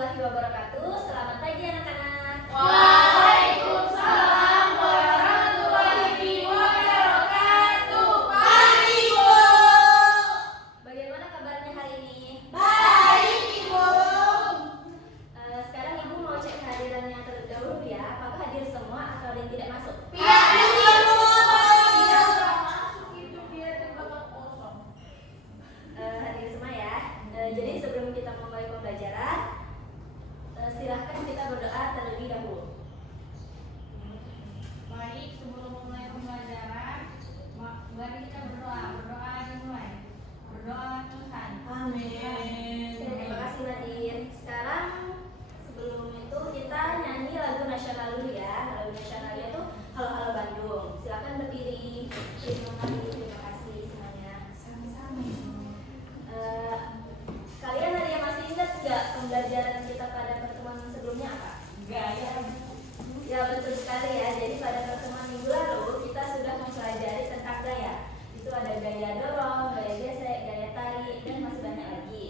warahmatullahi wabarakatuh. Selamat pagi anak-anak. Waalaikumsalam warahmatullahi wabarakatuh. Pagi, Bu. Bagaimana kabarnya hari ini? Baik, Ibu. Sekarang Ibu mau cek kehadirannya terlebih dahulu ya. Apakah hadir semua atau ada yang tidak masuk? Tidak bisa, Bu. Tidak masuk itu dia tempat kosong. Hadir semua ya. Jadi sebelum kita memulai pembelajaran, silahkan kita berdoa terlebih dahulu. Baik, sebelum mulai pembelajaran, mari kita berdoa. Berdoa dimulai. Berdoa Tuhan. Oke, terima kasih Nadine. Sekarang sebelum itu kita nyanyi lagu nasional dulu ya. Lagu nasionalnya tuh Halo Halo Bandung. Silakan berdiri. Terima kasih semuanya. Sama-sama. Kalian ada yang masih ingat nggak pembelajaran kita pada pertemuan sebelumnya apa? Gaya. Ya betul sekali ya. Jadi pada pertemuan minggu lalu kita sudah mempelajari tentang gaya. Itu ada gaya dorong, gaya gesek, gaya tarik, dan masih banyak lagi.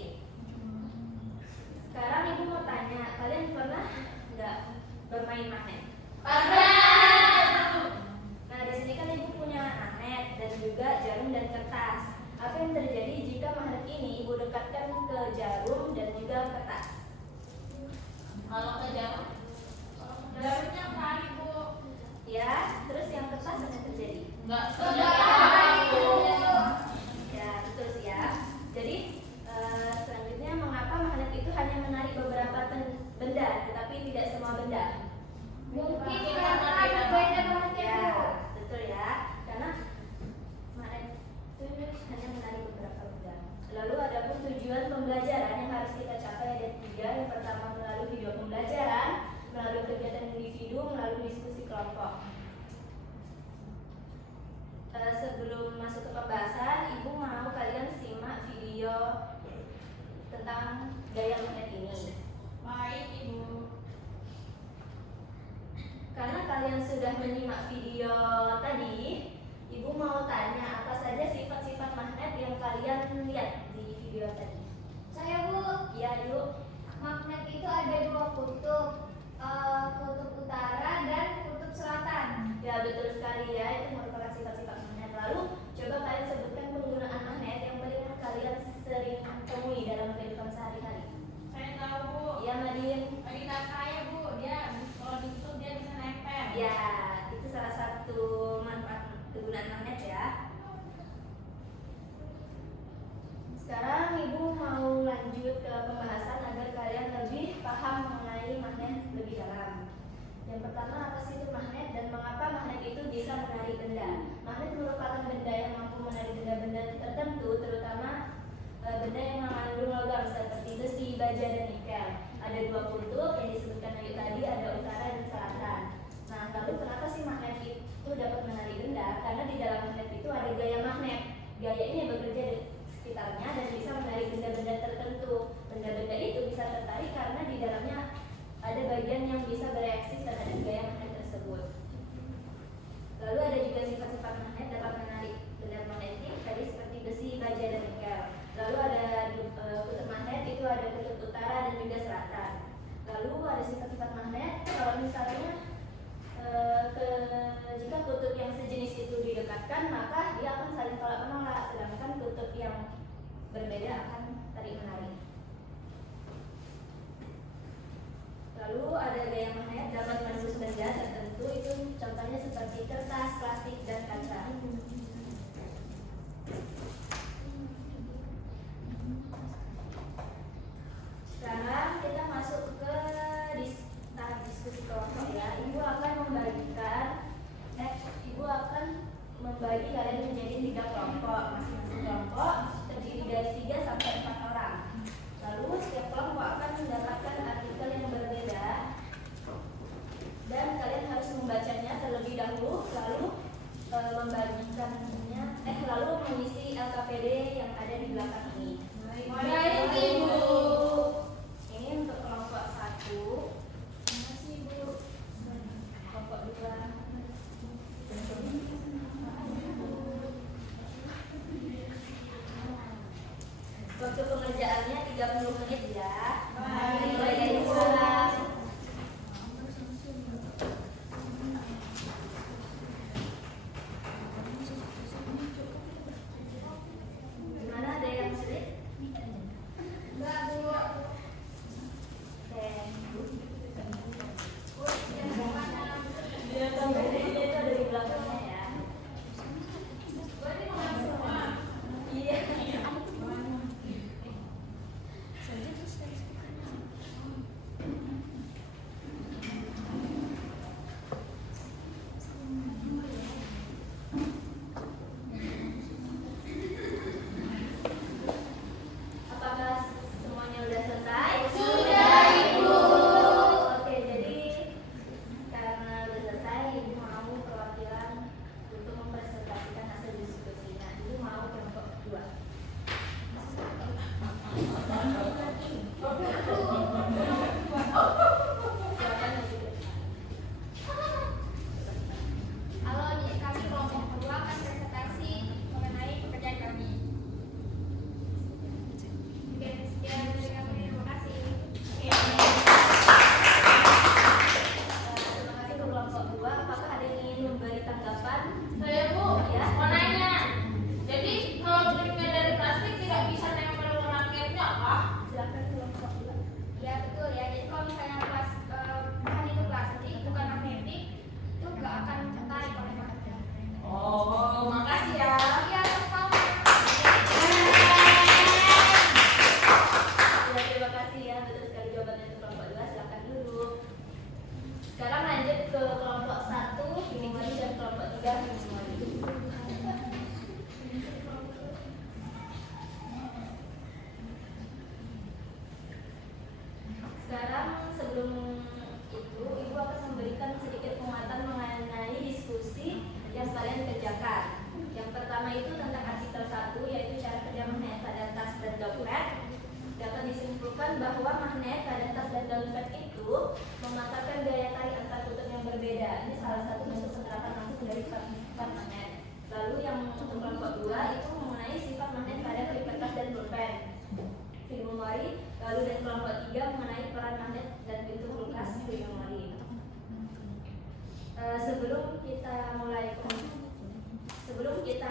Sekarang Ibu mau tanya, kalian pernah nggak bermain magnet? Pernah. Nah di sini kan Ibu punya magnet dan juga jarum dan kertas. Apa yang terjadi jika magnet ini Ibu dekatkan ke jarum dan juga kertas? Kalau ke jarum, jarumnya kali, Bu. Ya, terus yang kertas apa yang terjadi? Enggak kali, Bu. Ya, betul sih ya. Jadi selanjutnya mengapa magnet itu hanya menarik beberapa benda, tetapi tidak semua benda? Mungkin karena beda bahannya, Ya, Bu. betul ya. Karena magnet itu hanya menarik beberapa benda. Lalu ada pun tujuan pembelajaran yang harus kita capai ada 3. Yang pertama melalui video pembelajaran, melalui kegiatan individu, melalui diskusi kelompok. Sebelum masuk ke pembahasan, Ibu mau kalian simak video tentang gaya magnet ini. Baik, Ibu. Karena kalian sudah menyimak video tadi, Ibu mau tanya apa saja sifat-sifat magnet yang kalian lihat di video tadi. Saya, Bu, Ya, yuk. magnet itu ada 2 kutub, kutub utara dan kutub selatan. Ya, betul sekali ya. Itu merupakan sifat-sifat magnet. Lalu, coba kalian sebutkan penggunaan magnet yang paling kalian sering temui dalam kehidupan sehari-hari. Saya tahu, Bu. Ya, Madin. Di tas saya, Bu, dia kalau ditutup dia bisa nempel. Ya, itu salah satu manfaat penggunaan magnet ya. Sekarang Ibu mau lanjut ke pembahasan agar kalian lebih paham mengenai magnet lebih dalam. Yang pertama, apa sih itu magnet dan mengapa magnet itu bisa menarik benda? Magnet merupakan benda yang mampu menarik benda-benda tertentu, terutama benda yang mengandung logam seperti besi, baja, dan nikel. Ada 2 kutub yang disebutkan Ayu tadi, ada utara dan selatan. Nah, lalu kenapa sih magnet itu dapat menarik benda? Karena di dalam magnet itu ada gaya magnet. Gaya ini bekerja di sekitarnya dan bisa menarik benda-benda tertentu. Benda-benda itu bisa tertarik karena di dalamnya ada bagian yang bisa bereaksi terhadap gaya magnet tersebut. Lalu ada juga sifat-sifat magnet dapat menarik benda magnetik tadi seperti besi, baja, dan nikel. Lalu ada kutub magnet itu ada kutub utara dan juga selatan. Lalu ada sifat-sifat magnet kalau misalnya jika kutub yang sejenis itu didekatkan maka dia akan saling tolak menolak, sedangkan kutub yang berbeda akan tarik menarik. Lalu ada gaya magnet dapat menembus benda tertentu, itu contohnya seperti kertas, plastik, dan kaca. Sekarang kita masuk ke tahap diskusi kelompok ya. Ibu akan membagi kalian menjadi 3 kelompok. Masing-masing kelompok terdiri dari 3 sampai 4 orang. Lalu setiap kelompok akan mendapatkan artikel yang berbeda dan kalian harus membacanya terlebih dahulu, lalu lalu mengisi LKPD yang ada di belakang ini. Baik, Ibu. Ini untuk kelompok 1. Makasih, Bu. Kelompok 2. Waktu pengerjaannya 30 menit ya. Baik. Mulai dari Ibu memanfaatkan gaya tarik antar kutub yang berbeda. Ini salah satu bentuk penerapan langsung dari sifat magnet. Lalu yang untuk kelompok 2 itu mengenai sifat magnet pada klip kertas dan pulpen. Film memori. Lalu dan kelompok 3 mengenai peran magnet dan pintu kulkas film memori. Sebelum kita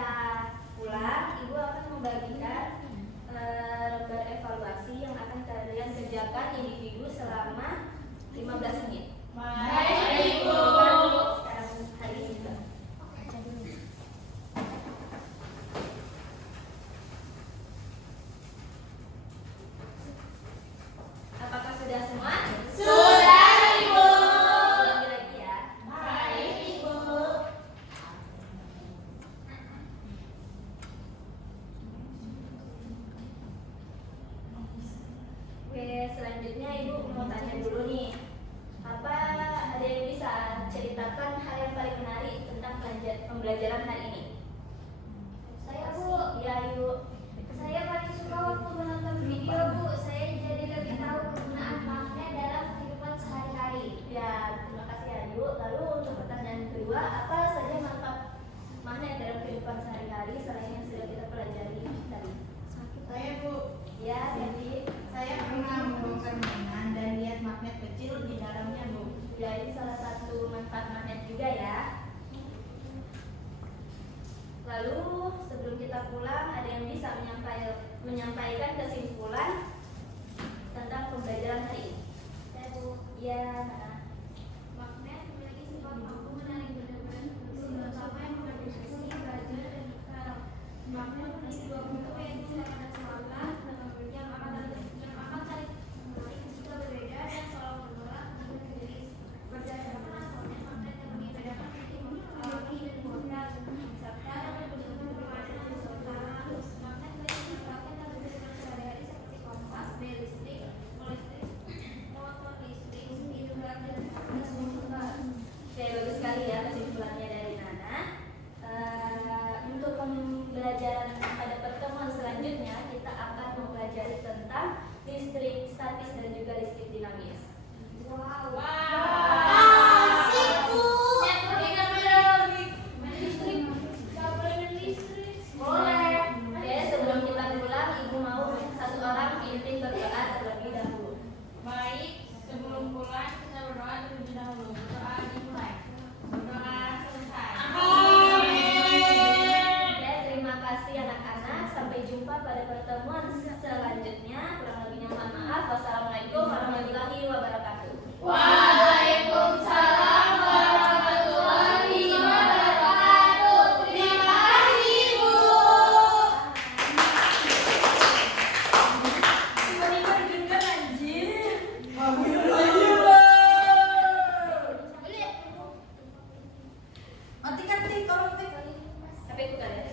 pulang, Ibu akan membagikan lembar evaluasi yang akan kalian kerjakan individu selama 15 menit. Baik, Ibu. Sekarang hari ini juga. Apakah sudah semua? Sudah, Ibu. Ulangi lagi ya. Baik, Ibu. Oke, selanjutnya Ibu mau tanya dulu nih. Apa ada yang bisa ceritakan hal yang paling menarik tentang pembelajaran hari ini? Saya Bu, Ya, Ibu. saya paling suka waktu menonton video Bu. Saya jadi lebih tahu kegunaan magnet dalam kehidupan sehari-hari. Ya, terima kasih ya, Ibu. Lalu untuk pertanyaan kedua, apa saja manfaat magnet dalam kehidupan sehari-hari selain yang sudah kita pelajari tadi? Saya, Bu. Ya, Sandy. Saya pernah membongkar mainan dan lihat magnet kecil di dalamnya, Bu. Ya, ini salah satu manfaat magnet juga ya. Lalu sebelum kita pulang, ada yang bisa menyampaikan kesimpulan tentang pembelajaran hari ini? Saya Bu, Ya, Nana. magnet memiliki sifat mampu menarik benda-benda terutama yang mengandung besi, baja, dan nikel. Magnet memiliki dua bentuk yaitu lempar selatan yang akan saling menarik jika berbeda dan selalu menolak jika sejenis. Berdasarkan asalnya, magnet dapat dibedakan menjadi alami dan modal serta dapat berbentuk permanen horizontal. Magnet lain dimanfaatkan dalam kehidupan sehari-hari seperti kompas, bel listrik, motor listrik, hidrolik, dan gas motor. Oke, bagus sekali ya kesimpulannya dari Nana. Untuk pembelajaran pada pertemuan selanjutnya, kita akan mempelajari tentang listrik statis dan juga listrik dinamis. Wow. Asik, Bu. Boleh. Oke, sebelum kita pulang, Ibu mau satu orang pimpin berdoa terlebih dahulu. Baik, sebelum pulang kita berdoa terlebih dahulu. Berdoa dimulai. Berdoa selesai. Oke, terima kasih anak-anak. Sampai jumpa pada pertemuan